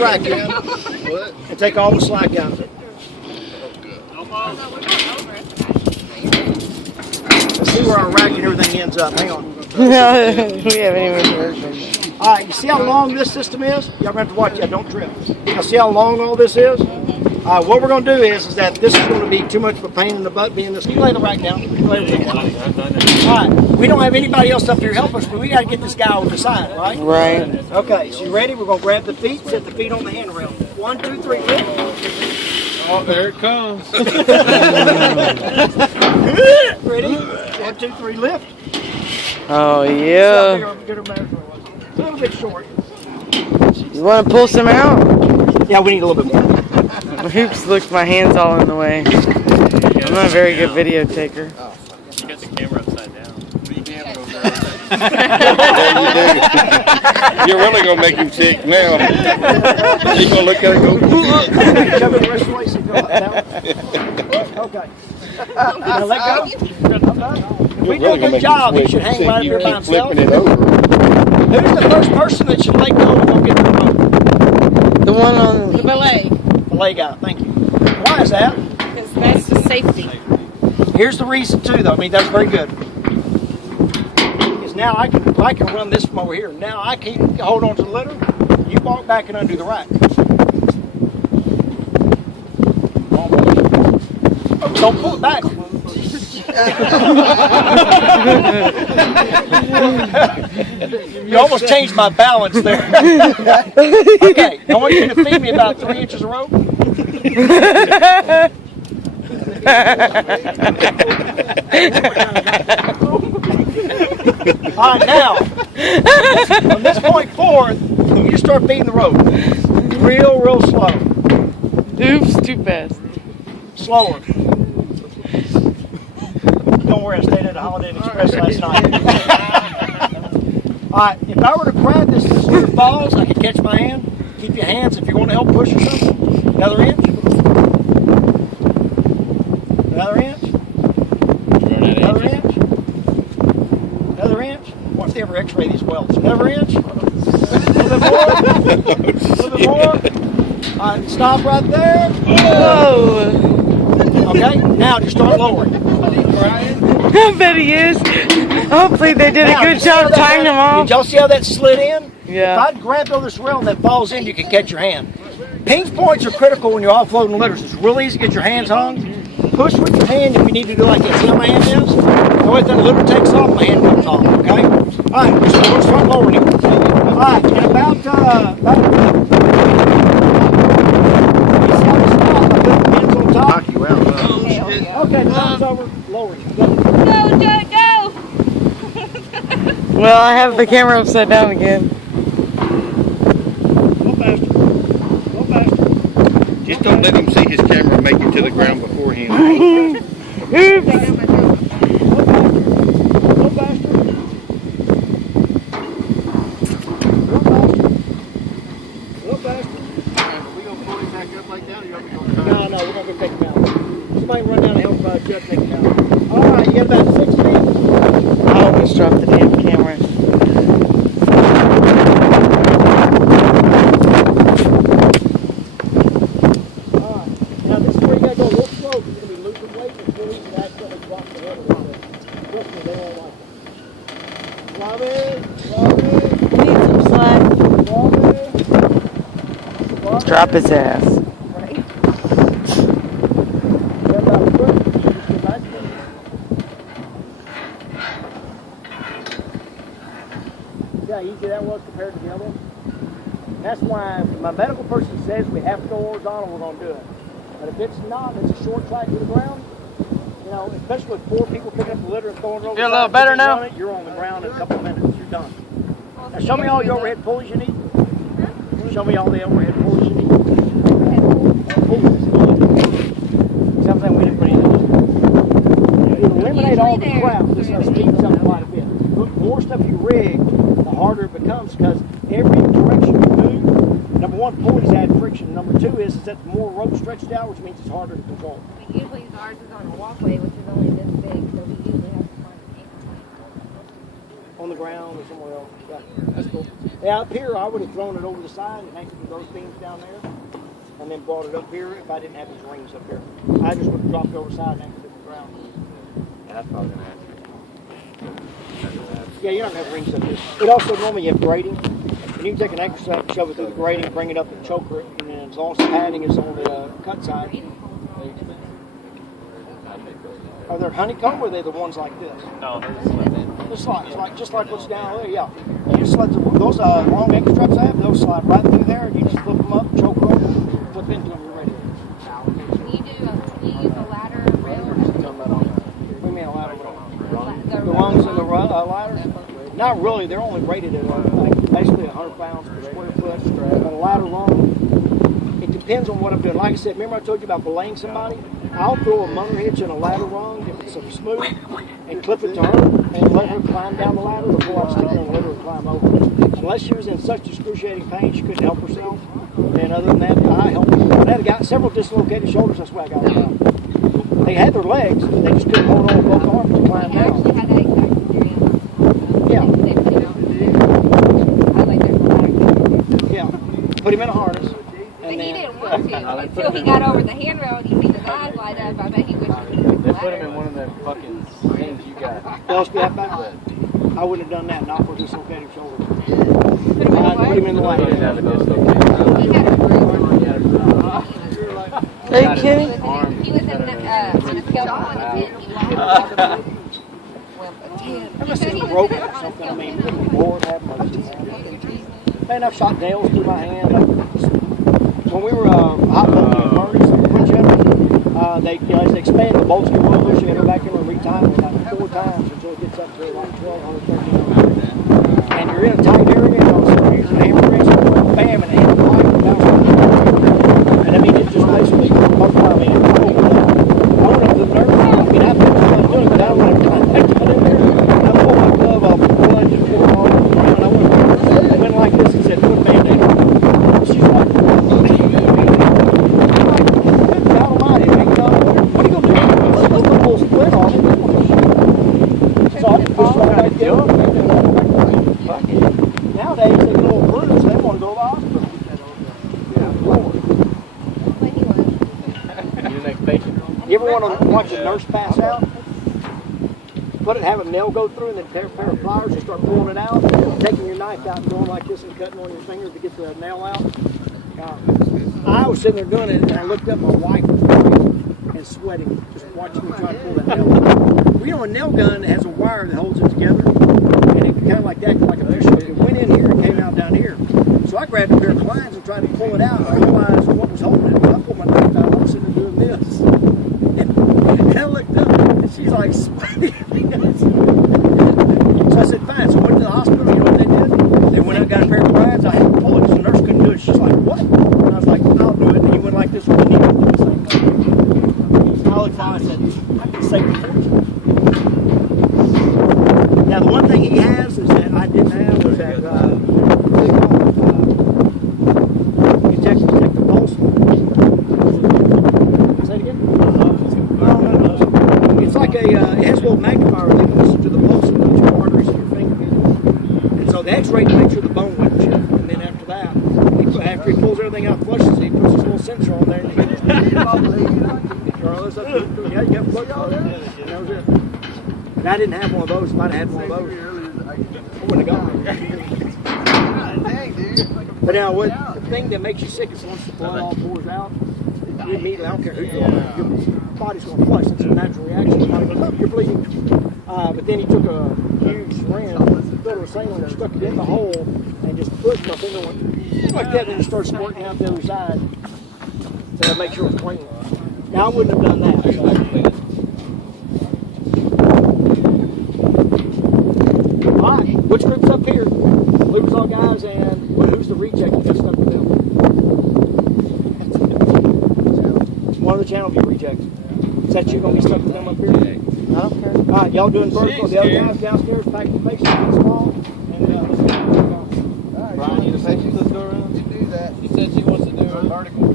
Rack in and take all the slack out of it. Let's see where our rack and everything ends up. Hang on. We haven't even heard from them. All right, you see how long this system is? Y'all gonna have to watch that. Don't trip. Now see how long all this is? What we're gonna do is that this is gonna be too much of a pain in the butt being this. You lay the rack down. All right, we don't have anybody else up here help us, but we gotta get this guy over the side, right? Right. Okay, so you ready? We're gonna grab the feet, set the feet on the handrail. 1, 2, 3, lift. Oh, there it comes. Ready? 1, 2, 3, lift. Oh, yeah. A little bit short. You want to pull some out? Yeah, we need a little bit more. Oops, look, my hand's all in the way. I'm not a very good video taker. You got the camera upside down. You're really going to make him sick now. He's going to look at it and go, Okay. Now let go. If we do a good job, he should hang right up here by himself. Who's the first person that should let go to go get the remote? The one on The belay. Belay guy, thank you. Why is that? Because that's the safety. Here's the reason too, though. I mean, that's very good. Because now I can run this from over here. Now I can hold on to the litter. You walk back and undo the rack. Oh, don't pull it back. You almost changed my balance there. Okay, I want you to feed me about 3 inches of rope. All right, now, from this point forward, you just start feeding the rope. Real slow. Oops, too fast. Slower. Don't worry, I stayed at a Holiday Inn Express last night. All right, if I were to grab this when it falls, I could catch my hand. Keep your hands if you want to help push or something. Another inch. Another inch. Another inch. Another inch. What if they ever x-ray these welds? Another inch. A little bit more. A little bit more. All right, stop right there. Whoa. Okay, now just start lowering. I bet he is. Hopefully they did a good job tying them off. Did y'all see how that slid in? Yeah. If I'd grabbed on this rail and that falls in, you can catch your hand. Pinch points are critical when you're offloading litters. It's really easy to get your hands hung. Push with your hand if you need to do like this. See how my hand is? So if that litter takes off, my hand comes off, okay? All right, so we'll start lowering it. All right, and about you see how we stop? I put the hands on top. Okay, time's over. Lower it. Go. Go. Well, I have the camera upside down again. Go faster. Go faster. Just don't let him see his camera make it to the ground before him. Oops. Go faster. Go faster. Go faster. Are we going to pull him back up like that, or you want me to go? No, we're going to go take him out. Somebody run down and help Jeff take him out. All right, you got about 6 feet. I almost dropped the damn camera. All right. Now this is where you got to go real slow. You're going to be losing weight before you can accidentally drop the head around it. Trust me, they don't like it. Drop it. Need some slack. Drop it. Drop his ass. How easy that was compared to the other one. That's why my medical person says we have to go horizontal, we're going to do it. But if it's not, it's a short track to the ground, you know, especially with 4 people picking up the litter and throwing it over. Feel a little better now? You're on the ground in a couple of minutes, you're done. Now show me all your overhead pulleys you need. Show me all the overhead pulleys you need. Something we didn't put in. You eliminate all the crap, this speeds up quite a bit. The more stuff you rig, the harder it becomes, because every direction you move, number one, pulleys add friction. Number two is that the more rope stretched out, which means it's harder to control. Usually ours is on a walkway, which is only this big, so we usually have to find an anchor point. On the ground or somewhere else. Yeah, that's cool. Yeah, up here, I would have thrown it over the side and anchored those beams down there, and then brought it up here if I didn't have these rings up here. I just would have dropped it over the side and anchored it to the ground. Yeah, that's probably gonna happen. Yeah, you're not going to have rings up here. It also, normally you have grading. And you can take an anchor set, shove it through the grading, bring it up and choker it, and then as long as the padding is on the cut side. Are they honeycomb or are they the ones like this? No, they're Just like what's down there, yeah. You just let those long anchor straps I have, those slide right through there, and you just flip them up, choke them, flip into them, you're ready. Can you use a ladder rail? What do you mean a ladder rail? The The ones in the ladder? Not really. They're only rated at like basically 100 pounds per square foot. But a ladder rung, it depends on what I'm doing. Like I said, remember I told you about belaying somebody? I'll throw a motor hitch and a ladder rung if it's smooth and clip it to her and let her climb down the ladder before I stick her and let her climb over. Unless she was in such excruciating pain she couldn't help herself. And other than that, I helped her. I had several dislocated shoulders. That's why I got her out. They had their legs, but they just couldn't hold on with both arms to climb I down. actually had that exact experience. Yeah. I was like, there's a ladder. Yeah, put him in a harness. But he didn't want to until he got over the handrail and he seen his eyes light up. I bet he wished he was They put him in one of them fucking things you got. LSPF back? I wouldn't have done that, not for dislocated shoulder. Put him in I'd put him in the He ladder. had a dislocation. He had a bruise. Are you kidding? He was in on a scale of 1 to 10. He lost well, a 10. I must have broken or something. I mean, Lord have mercy. Man, I've shot nails through my hand. When we were hot bolting in Bernie's in Winchester, they expand the bolts get one push, you go back in and retime it like 4 times until it gets up to like 1,200, 1,300. And you're in a tight area, and all of a sudden you're using a hammer wrench, and bam, and it hit the pipe and bounce off. And I mean, it just basically, I went up the nerve. I mean, I felt like doing it, but I don't want to cut in there. I pulled my glove off the blood and poured all over. And I went like this and said, put a Band-Aid on. She's like, good God almighty, what are you going to do? Let's put a little splint on it. So I just pushed right back there. Nowadays, they get a little bruise, they want to go to the hospital. Lord. You next patient. You ever want to watch a nurse pass out? Have a nail go through and then pair of pliers and start pulling it out, taking your knife out and going like this and cutting on your finger to get the nail out. I was sitting there doing it and I looked up, my wife was burning and sweating, just watching me try to pull that nail out. Well, you know, a nail gun has a wire that holds it together, and it kind of like that, like a fish hook. It went in here and came out down here. So I grabbed a pair of clines and tried to pull it out, and I realized what was holding it. So I pulled my knife out, I was sitting there doing this. And I looked up, and she's like sweating. So I said, fine. So I went to the hospital. You know what they did? They went out and got a pair of clines. I had to pull it because the nurse couldn't do it. She's like, what? And I was like, I'll do it. And he went like this with the needle. I looked down and I said, I can save a fortune. Now, the one thing he has is that I didn't have was that you check the pulse. Say it again? No. It's like it has a little magnifier that can listen to the pulse of each arteries in your finger. And so the x-ray to make sure the bone wasn't shut. And then after that, after he pulls everything out, flushes it, he puts his little sensor on there. And yeah, you got blood clot. And that was it. And I didn't have one of those. If I'd had one of those, I wouldn't have gone. But now, the thing that makes you sick is once the blood all pours out, you immediately, I don't care who you are, your body's going to flush. It's a natural reaction. Your body goes, oh, you're bleeding. But then he took a huge syringe, filled it with saline, and stuck it in the hole, and just pushed my finger went like that, and then it started squirting out the other side to make sure it was clean. Now, I wouldn't have done that. So. All right, which group's up here? Lubrizol guys, and who's the reject that got stuck with them? One of the channel view rejects. Is that you going to be stuck with them up here? I don't care. All right, y'all doing vertical. The other guys downstairs, pack the patients in small. And Brian, you the patient? Let's go around. You do that. She said she wants to do a vertical.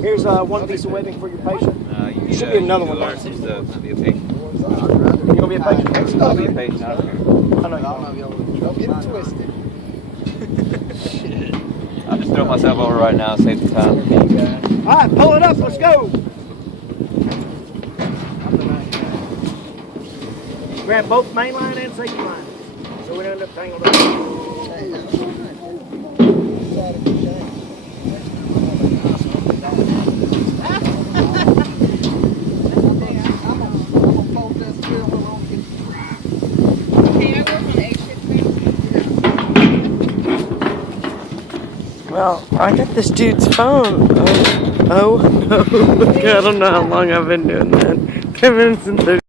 Here's one piece of webbing for your patient. There should be another one there. To be a patient. You gonna be a patient? I'll be a patient. I don't care. I know you are. Don't get it twisted. I'm just throwing myself over right now, save some time. All right, pull it up. Let's go. Grab both main line and safety line, so we don't end up tangled up. Well, I got this dude's phone. Oh no. I don't know how long I've been doing that. 10 minutes and 30